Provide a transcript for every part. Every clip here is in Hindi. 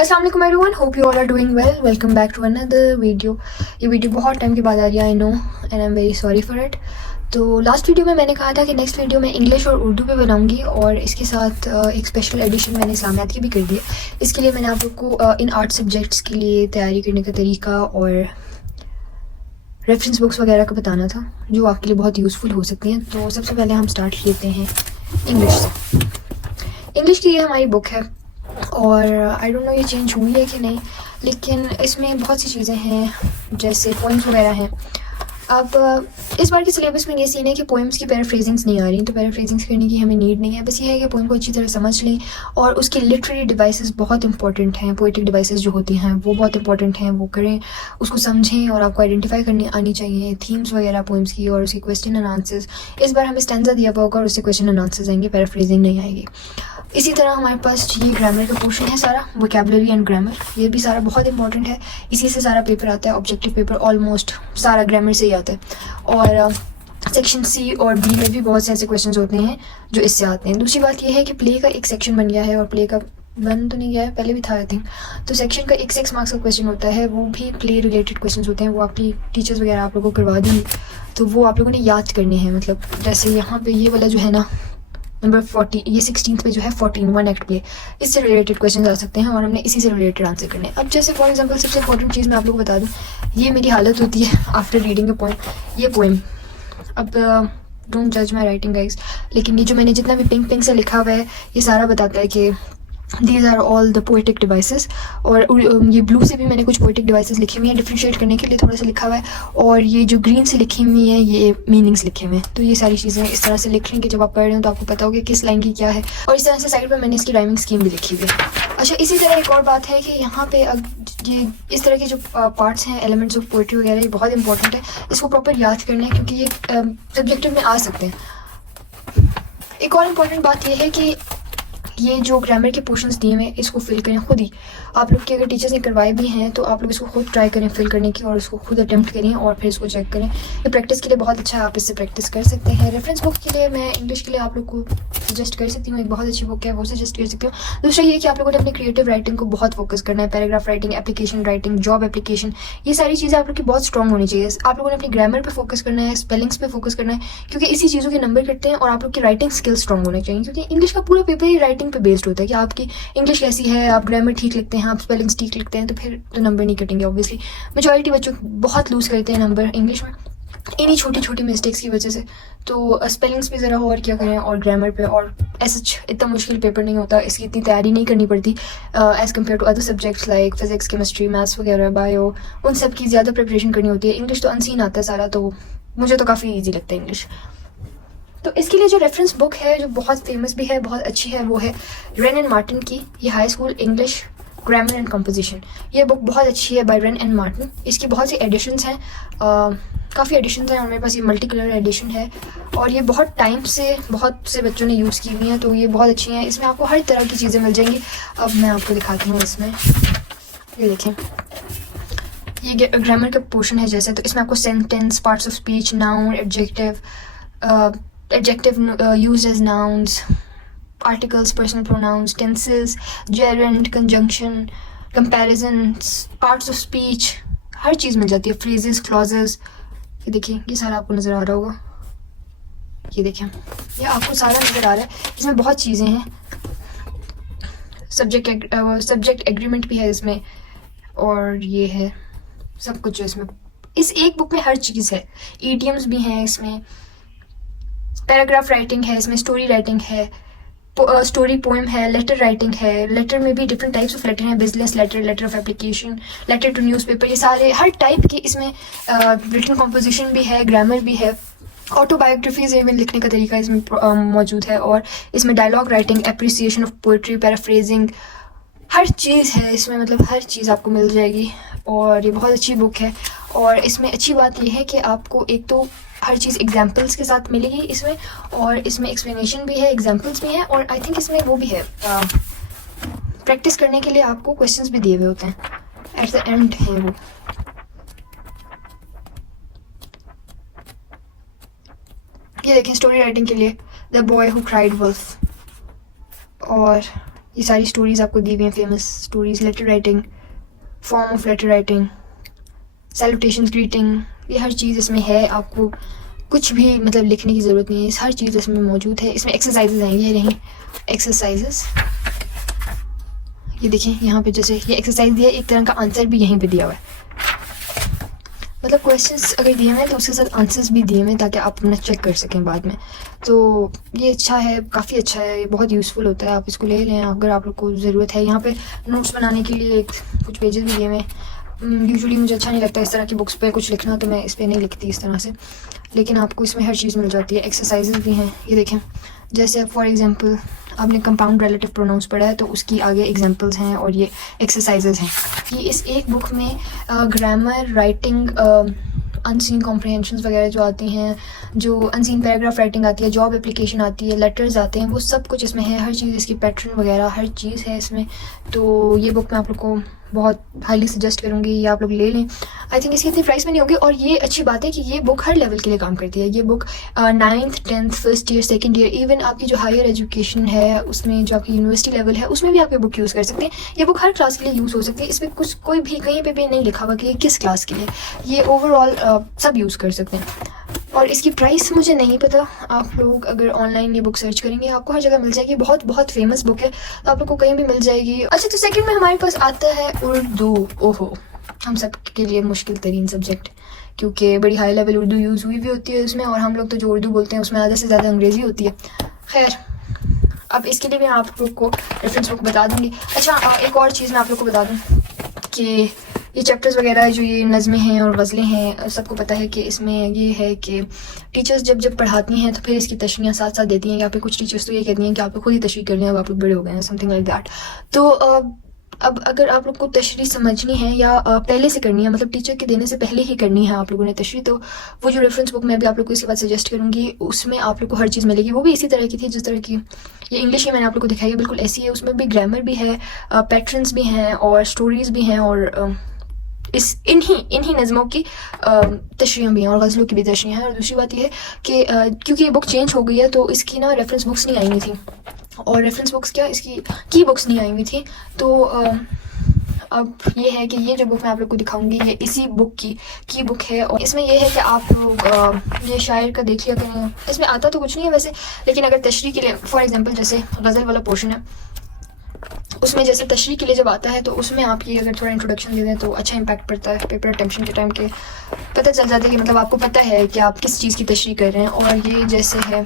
अस्सलाम वालेकुम everyone, hope you all are doing well. Welcome back to another video. ये वीडियो बहुत टाइम के बाद आ रही है, I know, and I am very sorry for it. तो लास्ट वीडियो में मैंने कहा था कि नेक्स्ट वीडियो मैं इंग्लिश और उर्दू पे बनाऊंगी, और इसके साथ एक स्पेशल एडिशन मैंने इस्लामियात की भी कर दी है। इसके लिए मैंने आप लोग को इन आर्ट सब्जेक्ट्स के लिए तैयारी करने का तरीका और रेफरेंस बुक्स वगैरह का बताना था, जो आपके लिए बहुत यूज़फुल हो सकती हैं। तो सबसे पहले हम स्टार्ट लेते हैं इंग्लिश से। इंग्लिश की ये हमारी बुक है, और आई डोंट नो ये चेंज हुई है कि नहीं, लेकिन इसमें बहुत सी चीज़ें हैं, जैसे पोइम्स वगैरह हैं। अब इस बार के सिलेबस में ये सीन है कि पोइम्स की पैराफ्रेजिंग्स नहीं आ रही, तो पैराफ्रेजिंग्स करने की हमें नीड नहीं है। बस ये है कि पोइम को अच्छी तरह समझ लें, और उसके लिटरेरी डिवाइसेस बहुत इंपॉर्टेंट हैं। पोइटिक डिवाइसेस जो होती हैं वो बहुत इंपॉर्टेंट हैं, वो करें, उसको समझें, और आपको आइडेंटिफाई करनी आनी चाहिए थीम्स वगैरह पोइम्स की, और उसके क्वेश्चन एंड आंसर्स। इस बार हमें स्टैंजा दिया हुआ होगा और उससे क्वेश्चन एंड आंसर्स आएंगे, पैराफ्रेजिंग नहीं आएगी। इसी तरह हमारे पास ये ग्रामर का पोर्शन है सारा, वोकैबुलरी एंड ग्रामर, ये भी सारा बहुत इंपॉर्टेंट है। इसी से सारा पेपर आता है, ऑब्जेक्टिव पेपर ऑलमोस्ट सारा ग्रामर से ही आता है। और सेक्शन सी और बी में भी बहुत से ऐसे क्वेश्चंस होते हैं जो इससे आते हैं। दूसरी बात ये है कि प्ले का एक सेक्शन बन गया है, और प्ले का बन तो नहीं गया है, पहले भी था आई थिंक। तो सेक्शन का एक 6 मार्क्स का क्वेश्चन होता है, वो भी प्ले रिलेटेड क्वेश्चन होते हैं। वो आपकी टीचर्स वगैरह आप लोगों को करवा देंगे, तो वो आप लोगों ने याद करने हैं। मतलब जैसे यहाँ पे ये वाला जो है ना, नंबर 40, ये 16 पे जो है 14 वन एक्ट प्ले, इससे रिलेटेड क्वेश्चन आ सकते हैं, और हमने इसी से रिलेटेड आंसर करने हैं। अब जैसे फॉर एग्जांपल सबसे इंपॉर्टेंट चीज़ मैं आप लोगों को बता दूं, ये मेरी हालत होती है आफ्टर रीडिंग अ पोएम। ये पोएम, अब डोंट जज माई राइटिंग गाइज, लेकिन ये जो मैंने जितना भी पिंक पिंक से लिखा हुआ है, ये सारा बताता है कि these are all the poetic devices. और ये ब्लू से भी मैंने कुछ पोइटिक डिवाइसेस लिखी हुई हैं डिफ्रेंशिएट करने के लिए, थोड़ा सा लिखा हुआ है। और ये जो ग्रीन से लिखी हुई है, ये मीनिंग्स लिखे हुए हैं। तो ये सारी चीज़ें इस तरह से लिख रही हैं कि जब आप पढ़ रहे हो तो आपको पता होगा किस लाइन की क्या है। और इस तरह से साइड पर मैंने इसकी राइमिंग स्कीम भी लिखी हुई है। अच्छा, इसी तरह एक और बात है कि यहाँ पे ये इस तरह के जो पार्ट्स हैं, एलिमेंट्स ऑफ पोइट्री वगैरह, ये बहुत इंपॉर्टेंट है। इसको प्रॉपर याद करना है, क्योंकि ये सब्जेक्टिव में आ सकते हैं। एक और इम्पॉर्टेंट बात यह है कि ये जो ग्रामर के पोर्शंस दिए हुए हैं, इसको फिल करें खुद ही। आप लोग के अगर टीचर्स ने करवाए भी हैं तो आप लोग इसको खुद ट्राई करें फिल करने की, और उसको खुद अटेम्प्ट करें और फिर इसको चेक करें। ये प्रैक्टिस के लिए बहुत अच्छा है, आप इससे प्रैक्टिस कर सकते हैं। रेफरेंस बुक के लिए मैं इंग्लिश के लिए आप लोग को सजेस्ट कर सकती हूँ, एक बहुत अच्छी बुक है, वो सजेस्ट कर सकती हूँ। दूसरा ये कि आप लोगों ने अपनी क्रिएटिव राइटिंग को बहुत फोकस करना है। Paragraph writing, application writing, job application, ये सारी चीज़ें आप लोग की बहुत स्ट्रॉन्ग होनी चाहिए। आप लोगों ने अपनी ग्रामर पर फोकस करना है, स्पेलिंग्स पे फोकस करना है, क्योंकि इसी चीज़ों के नंबर कटते हैं। और आप लोग की राइटिंग स्किल्स स्ट्रॉन्ग होने चाहिए, क्योंकि इंग्लिश का पूरा पेपर ही राइटिंग पे बेस्ड होता है कि आपकी इंग्लिश कैसी है, आप ग्रामर ठीक लिखते हैं, आप स्पेलिंग्स ठीक लिखते हैं, तो फिर तो नंबर नहीं कटेंगे ऑब्वियसली। मेजॉरिटी बच्चों बहुत लूज करते हैं नंबर इंग्लिश में, इन्हीं छोटी छोटी मिस्टेक्स की वजह से। तो स्पेलिंग्स पे ज़रा और क्या करें, और ग्रामर पे। और ऐसा इतना मुश्किल पेपर नहीं होता, इसकी इतनी तैयारी नहीं करनी पड़ती as compare to other subjects like physics, chemistry, maths वगैरह, बायो, उन सब की ज़्यादा प्रिपरेशन करनी होती है। इंग्लिश तो अनसीन आता है सारा, तो मुझे तो काफ़ी ईजी लगता है इंग्लिश। तो इसके लिए जो रेफरेंस बुक है, जो बहुत फेमस भी है, बहुत अच्छी है, वो है रेन एंड मार्टिन की, ये high school English grammar and composition. ये बुक बहुत अच्छी है, बाय रेन एंड मार्टिन। इसकी बहुत सी एडिशंस हैं, काफ़ी एडिशंस हैं, और मेरे पास ये मल्टी कलर एडिशन है, और ये बहुत टाइम से बहुत से बच्चों ने यूज़ की हुई हैं, तो ये बहुत अच्छी हैं। इसमें आपको हर तरह की चीज़ें मिल जाएंगी। अब मैं आपको दिखाती हूँ इसमें, ये देखें, ये ग्रामर का पोर्शन है जैसे, तो इसमें आपको sentence, parts of speech, noun, adjective used as nouns, articles, personal pronouns, tenses, gerund, conjunction, comparisons, parts of speech, हर चीज़ मिल जाती है, phrases, clauses। ये देखिए, ये सारा आपको नज़र आ रहा होगा, ये देखिए, ये आपको सारा नज़र आ रहा है। इसमें बहुत चीज़ें हैं, सब्जेक्ट एग्रीमेंट भी है इसमें, और ये है सब कुछ जो इसमें, इस एक बुक में हर चीज़ है। ईडियम्स भी हैं इसमें, पैराग्राफ राइटिंग है इसमें, स्टोरी राइटिंग है, स्टोरी पोएम है, लेटर राइटिंग है। लेटर में भी डिफरेंट टाइप्स ऑफ लेटर हैं, business letter, letter of application, letter to newspaper, ये सारे हर टाइप के इसमें रिटन कॉम्पोजिशन भी है, ग्रामर भी है, ऑटोबायोग्राफीज इवन लिखने का तरीका इसमें मौजूद है, और इसमें dialogue writing, appreciation of poetry, paraphrasing, हर चीज़ है इसमें। मतलब हर चीज़ आपको मिल जाएगी, और ये बहुत अच्छी बुक है। और इसमें अच्छी बात यह है कि आपको एक तो हर चीज़ एग्जाम्पल्स के साथ मिलेगी इसमें, और इसमें एक्सप्लेनेशन भी है, एग्जाम्पल्स भी हैं, और आई थिंक इसमें वो भी है, प्रैक्टिस करने के लिए आपको क्वेश्चंस भी दिए हुए होते हैं एट द एंड है वो। ये देखें, स्टोरी राइटिंग के लिए the boy who cried wolf, और ये सारी स्टोरीज़ आपको दी हुई हैं, famous stories, letter writing, form of letter writing, salutations, greeting, ये हर चीज़ इसमें है। आपको कुछ भी मतलब लिखने की ज़रूरत नहीं है, हर चीज़ इसमें मौजूद है। इसमें एक्सरसाइजेज हैं, ये रही एक्सरसाइजेस, ये देखें यहाँ पे जैसे ये एक्सरसाइज दिया, एक तरह का आंसर भी यहीं पे दिया हुआ है। मतलब क्वेश्चंस अगर दिए हुए हैं तो उसके साथ आंसर्स भी दिए हुए हैं ताकि आप अपना चेक कर सकें बाद में। तो ये अच्छा है, काफ़ी अच्छा है, ये बहुत यूज़फुल होता है, आप इसको ले लें अगर आप लोग को ज़रूरत है। यहाँ पे नोट्स बनाने के लिए कुछ पेजेस भी दिए हुए हैं। यूजुअली मुझे अच्छा नहीं लगता इस तरह की बुक्स पे कुछ लिखना, तो मैं इस पर नहीं लिखती इस तरह से, लेकिन आपको इसमें हर चीज़ मिल जाती है। एक्सरसाइजेज भी हैं, ये देखें, जैसे फॉर एग्जांपल आपने कंपाउंड रिलेटिव प्रोनाउंस पढ़ा है तो उसकी आगे एग्जांपल्स हैं और ये एक्सरसाइजेज हैं। ये इस एक बुक में ग्रामर, राइटिंग, अनसीन कॉम्प्रहेंशंस वगैरह जो आती हैं, जो अनसीन पैराग्राफ राइटिंग आती है, जॉब एप्लीकेशन आती है, लेटर्स आते हैं, वो सब कुछ इसमें है। हर चीज़ इसकी पैटर्न वगैरह हर चीज़ है इसमें। तो ये बुक मैं आप लोग को बहुत हाईली सजेस्ट करूँगी, ये आप लोग ले लें। आई थिंक इसकी इतनी प्राइस में नहीं होगी। और ये अच्छी बात है कि ये बुक हर लेवल के लिए काम करती है। ये book 9th 10th first year, second year, even आपकी जो हायर एजुकेशन है उसमें, जो आपकी यूनिवर्सिटी लेवल है उसमें भी आप ये बुक यूज़ कर सकते हैं। ये बुक हर क्लास के लिए यूज़ हो सकती है। इसमें कुछ कोई भी कहीं पे भी नहीं लिखा हुआ कि ये किस क्लास के लिए, ये ओवरऑल सब यूज़ कर सकते हैं। और इसकी प्राइस मुझे नहीं पता, आप लोग अगर ऑनलाइन ये बुक सर्च करेंगे आपको हर जगह मिल जाएगी। बहुत बहुत फेमस बुक है, तो आप लोग को कहीं भी मिल जाएगी। अच्छा, तो सेकंड में हमारे पास आता है उर्दू। ओहो, हम सब के लिए मुश्किल तरीन सब्जेक्ट, क्योंकि बड़ी हाई लेवल उर्दू यूज़ हुई भी होती है उसमें, और हम लोग तो जो उर्दू बोलते हैं उसमें आधा से ज़्यादा अंग्रेज़ी होती है। खैर, अब इसके लिए मैं आप लोग को रेफरेंस बुक बता दूँगी। अच्छा, एक और चीज़ मैं आप लोग को बता दूँ कि ये चैप्टर्स वगैरह जो ये नज़में हैं और गज़लें हैं, सबको पता है कि इसमें ये है कि टीचर्स जब जब पढ़ाती हैं तो फिर इसकी तशरीह साथ साथ देती हैं। यहाँ पे कुछ टीचर्स तो ये कहती हैं कि आप लोग खुद ही तशरीह कर लें, अब आप लोग बड़े हो गए हैं, समथिंग लाइक दैट। तो अब अगर आप लोग को तशरीह समझनी है या पहले से करनी है, मतलब टीचर के देने से पहले ही करनी है आप लोगों ने तशरीह, तो वो जो रेफरेंस बुक मैं भी आप लोग को इसके बाद सजेस्ट करूँगी, उसमें आप लोग को हर चीज़ मिलेगी। वो भी इसी तरह की थी जिस तरह की ये इंग्लिश की मैंने आप लोग को दिखाई है, बिल्कुल ऐसी है। उसमें भी ग्रामर भी है, पैटर्न्स भी हैं और स्टोरीज़ भी हैं, और इन्हीं नज़मों की तशरीह भी हैं और गज़लों की भी तशरीह हैं। और दूसरी बात यह है कि क्योंकि ये बुक चेंज हो गई है तो इसकी ना रेफरेंस बुक्स नहीं आई हुई थी, और रेफरेंस बुक्स क्या, इसकी की बुक्स नहीं आई हुई थी। तो अब ये है कि ये जो बुक मैं आप लोग को दिखाऊंगी ये इसी बुक की बुक है। और इसमें ये है कि आप लोग ये शायर का देख लिया करें। इसमें आता तो कुछ नहीं है वैसे, लेकिन अगर तशरीह के लिए फॉर एग्जांपल जैसे गज़ल वाला पोर्शन है, उसमें जैसे तशरीह के लिए जब आता है तो उसमें आप ये अगर थोड़ा इंट्रोडक्शन दे दें तो अच्छा इंपैक्ट पड़ता है। पेपर अटेम्प्शन के टाइम के पता चल जाता है कि मतलब आपको पता है कि आप किस चीज़ की तशरीह कर रहे हैं। और ये जैसे है,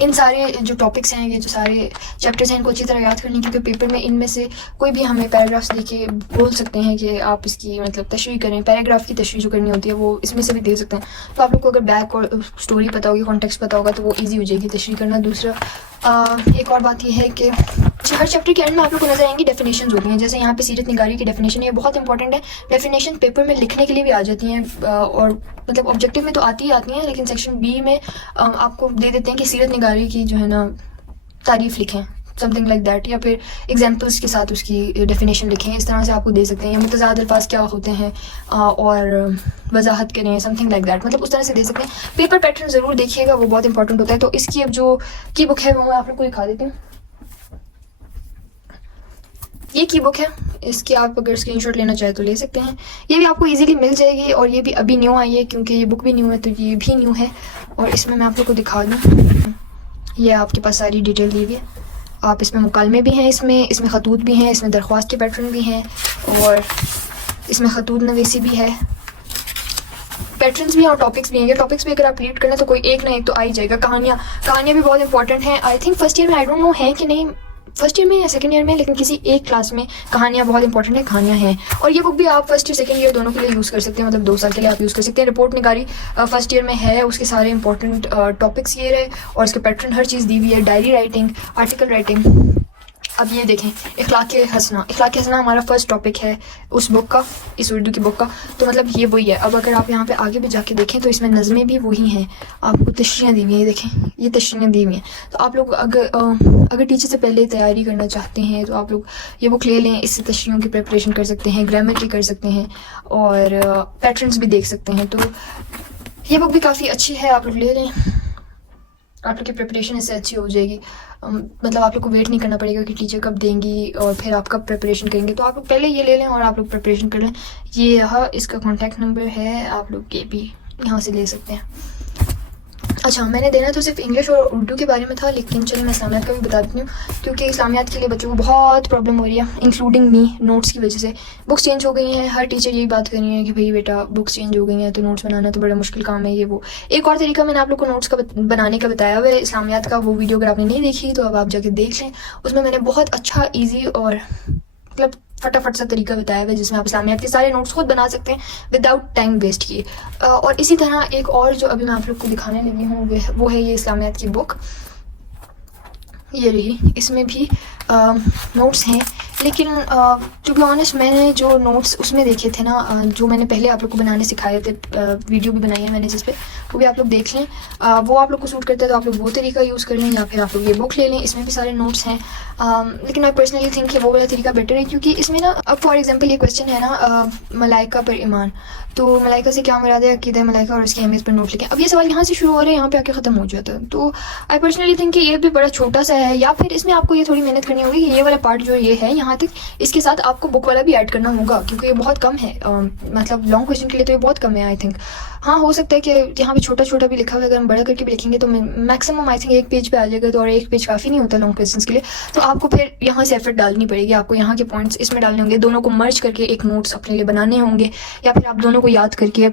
इन सारे जो टॉपिक्स हैं, ये जो सारे चैप्टर्स हैं, इनको अच्छी तरह याद करनी, क्योंकि पेपर में इनमें से कोई भी हमें पैराग्राफ्स देके बोल सकते हैं कि आप इसकी मतलब तशरीह करें। पैराग्राफ की तशरीह जो करनी होती है वो इसमें से भी दे सकते हैं। तो आप लोग को अगर बैक और स्टोरी पता होगी, कॉन्टेक्स्ट पता होगा, तो वो ईजी हो जाएगी तशरीह करना। दूसरा एक और बात यह है कि हर चैप्टर के एंड में आप लोग को नजर आएंगी डेफिनेशंस होती हैं। जैसे यहाँ पे सीरत निगारी की डेफिनेशन, ये बहुत इंपॉर्टेंट है। डेफिनेशन पेपर में लिखने के लिए भी आ जाती हैं, और मतलब ऑब्जेक्टिव में तो आती हैं, लेकिन सेक्शन बी में आपको दे देते हैं कि सीरत निगारी की जो है ना तारीफ़ लिखें, समथिंग लाइक दैट, या फिर एग्जाम्पल्स के साथ उसकी डेफिनेशन लिखें। इस तरह से आपको दे सकते हैं। या मुतज़ाद अल्फाज क्या होते हैं और वजाहत करें, समथिंग लाइक दैट, मतलब उस तरह से दे सकते हैं। पेपर पैटर्न ज़रूर देखिएगा, वो बहुत इंपॉर्टेंट होता है। तो इसकी अब जो की बुक है वो मैं आप लोग को दिखा देती हूँ। ये की बुक है, इसकी आप अगर स्क्रीनशॉट लेना चाहे तो ले सकते हैं। ये भी आपको इजीली मिल जाएगी, और ये भी अभी न्यू आई है, क्योंकि ये बुक भी न्यू है तो ये भी न्यू है। और इसमें मैं आप लोग को दिखा दूँ, ये आपके पास सारी डिटेल दी हुई है। आप इसमें मुकालमे भी हैं, इसमें खतूत भी हैं, इसमें दरख्वास्त के पैटर्न भी हैं, और इसमें खतूत नवीसी भी है, पैटर्न्स भी हैं और टॉपिक्स भी हैं। ये टॉपिक्स भी अगर आप रीड करना तो कोई एक ना एक तो आ ही जाएगा। कहानियाँ भी बहुत इंपॉर्टेंट हैं। आई थिंक फर्स्ट ईयर में, आई डोंट नो है कि नहीं, फर्स्ट ईयर में या सेकंड ईयर में, लेकिन किसी एक क्लास में कहानियाँ बहुत इंपॉर्टेंट है, कहानियाँ हैं। और ये बुक भी आप फर्स्ट ईयर सेकंड ईयर दोनों के लिए यूज़ कर सकते हैं, मतलब 2 साल के लिए आप यूज़ कर सकते हैं। रिपोर्ट निगारी फर्स्ट ईयर में है, उसके सारे इंपॉर्टेंट टॉपिक्स ये रहे, और उसके पैटर्न हर चीज़ दी हुई है। Diary writing, article writing. अब ये देखें, इखलाक़े हसना हमारा फर्स्ट टॉपिक है उस बुक का, इस उर्दू की बुक का। तो मतलब ये वही है। अब अगर आप यहाँ पे आगे भी जाके देखें तो इसमें नज़में भी वही हैं, आपको तशरीह दी हुई हैं। देखें, ये तशरीह दी हुई हैं। तो आप लोग अगर टीचर से पहले तैयारी करना चाहते हैं तो आप लोग ये बुक ले लें। इससे तशरीहों की प्रिपरेशन कर सकते हैं, ग्रामर की कर सकते हैं, और पैटर्न्स भी देख सकते हैं। तो ये बुक भी काफ़ी अच्छी है, आप लोग ले लें। आप लोग की प्रिपरेशन इससे अच्छी हो जाएगी। मतलब आप लोग को वेट नहीं करना पड़ेगा कि टीचर कब देंगी और फिर आप कब प्रिपरेशन करेंगे। तो आप लोग पहले ये ले लें और आप लोग प्रिपरेशन कर लें। ये यहाँ इसका कॉन्टैक्ट नंबर है, आप लोग ये भी यहाँ से ले सकते हैं। अच्छा, मैंने देना तो सिर्फ इंग्लिश और उर्दू के बारे में था, लेकिन चलिए मैं इस्लामियात का भी बता देती हूँ, क्योंकि इस्लामियात के लिए बच्चों को बहुत प्रॉब्लम हो रही है, इंक्लूडिंग मी, नोट्स की वजह से। बुक्स चेंज हो गई हैं, हर टीचर यही बात कर रही है कि भाई बेटा बुक्स चेंज हो गई हैं तो नोट्स बनाना तो बड़ा मुश्किल काम है, ये वो। एक और तरीका मैंने आप लोग को नोट्स का बनाने का बताया हुआ है इस्लामियात का, वो वीडियो अगर आपने नहीं देखी तो अब आप जाके देख लें। उसमें मैंने बहुत अच्छा ईजी और मतलब फटाफट सा तरीका बताया हुआ है जिसमें आप इस्लामियात के सारे नोट्स खुद बना सकते हैं विदाउट टाइम वेस्ट किए। और इसी तरह एक और जो अभी मैं आप लोग को दिखाने लगी हूँ वो है ये इस्लामियात की बुक, ये रही। इसमें भी नोट्स हैं, लेकिन टू बी ऑनेस्ट मैंने जो नोट्स उसमें देखे थे ना, जो मैंने पहले आप लोग को बनाने सिखाए थे, वीडियो भी बनाई है मैंने जिस पे, वो भी आप लोग देख लें। वो आप लोग को सूट करता है तो आप लोग वो तरीका यूज़ कर लें, या फिर आप लोग ये बुक ले लें, इसमें भी सारे नोट्स हैं। लेकिन मैं पर्सनली थिंक कि वो वाला तरीका बेटर है, क्योंकि इसमें ना, अब फॉर एग्जांपल ये क्वेश्चन है ना, मलाइका पर ईमान, तो मलाइका से क्या मुराद है, अकीदा मलाइका और उसकी अहमियत पर नोट लिखें। अब ये सवाल यहाँ से शुरू हो रहे हैं, यहाँ पे आके ख़त्म हो जाता है। तो आई पर्सनली थिंक कि ये भी बड़ा छोटा सा है, या फिर इसमें आपको ये थोड़ी मेहनत करनी होगी कि ये वाला पार्ट जो ये है यहाँ तक, इसके साथ आपको बुक वाला भी ऐड करना होगा, क्योंकि ये बहुत कम है। मतलब लॉन्ग क्वेश्चन के लिए तो ये बहुत कम है आई थिंक। हाँ, हो सकता है कि यहाँ पे छोटा छोटा भी लिखा हुआ है, अगर हम बड़ा करके भी लिखेंगे तो मैक्सिमम आई थिंक एक पेज पे आ जाएगा, तो और एक पेज काफ़ी नहीं होता लॉन्ग क्वेश्चंस के लिए। तो आपको फिर यहाँ से एफर्ट डालनी पड़ेगी, आपको यहाँ के पॉइंट्स इसमें डालने होंगे, दोनों को मर्ज करके एक नोट्स अपने लिए बनाने होंगे, या फिर आप दोनों को याद करके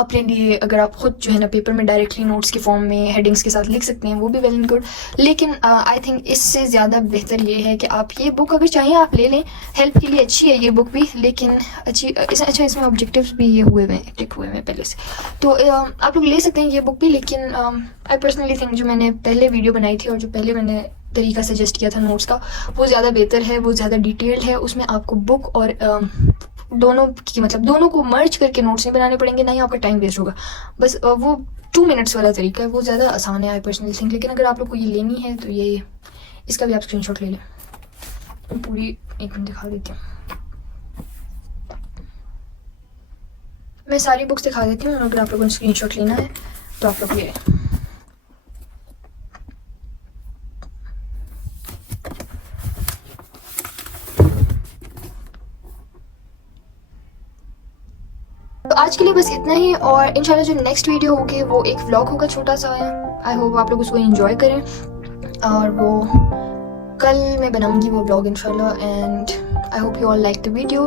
अपने लिए, अगर आप खुद जो है ना पेपर में डायरेक्टली नोट्स के फॉर्म में हेडिंग्स के साथ लिख सकते हैं, वो भी वेल एंड गुड। लेकिन आई थिंक इससे ज़्यादा बेहतर ये है कि आप ये बुक अगर चाहें आप ले लें, हेल्प के लिए अच्छी है ये बुक भी, लेकिन अच्छा इसमें ऑब्जेक्टिव्स भी ये हुए हुए हैं, टिक हुए हैं पहले से, तो आप लोग ले सकते हैं ये बुक भी। लेकिन आई पर्सनली थिंक जो मैंने पहले वीडियो बनाई थी और जो पहले मैंने तरीका सजेस्ट किया था नोट्स का, वो ज़्यादा बेहतर है, वो ज़्यादा डिटेल्ड है। उसमें आपको बुक और दोनों की, मतलब दोनों को मर्ज करके नोट्स नहीं बनाने पड़ेंगे, ना ही आपका टाइम वेस्ट होगा। बस वो 2 मिनट्स वाला तरीका है, वो ज़्यादा आसान है आई पर्सनली थिंक। लेकिन अगर आप लोग को ये लेनी है तो ये इसका भी आप स्क्रीनशॉट ले लें। पूरी एक मिनट दिखा देती हूँ, मैं सारी बुक्स दिखा देती हूँ, अगर आप लोगों ने स्क्रीनशॉट लेना है तो आप लोग ले लें। तो आज के लिए बस इतना ही, और इंशाल्लाह जो नेक्स्ट वीडियो होगी वो एक व्लॉग होगा छोटा सा। आई होप आप लोग उसको एंजॉय करें, और वो कल मैं बनाऊंगी वो व्लॉग इंशाल्लाह। And I hope you all like the video,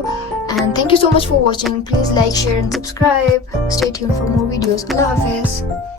and thank you so much for watching. Please like, share and subscribe. Stay tuned for more videos. अल्लाह हाफिज़।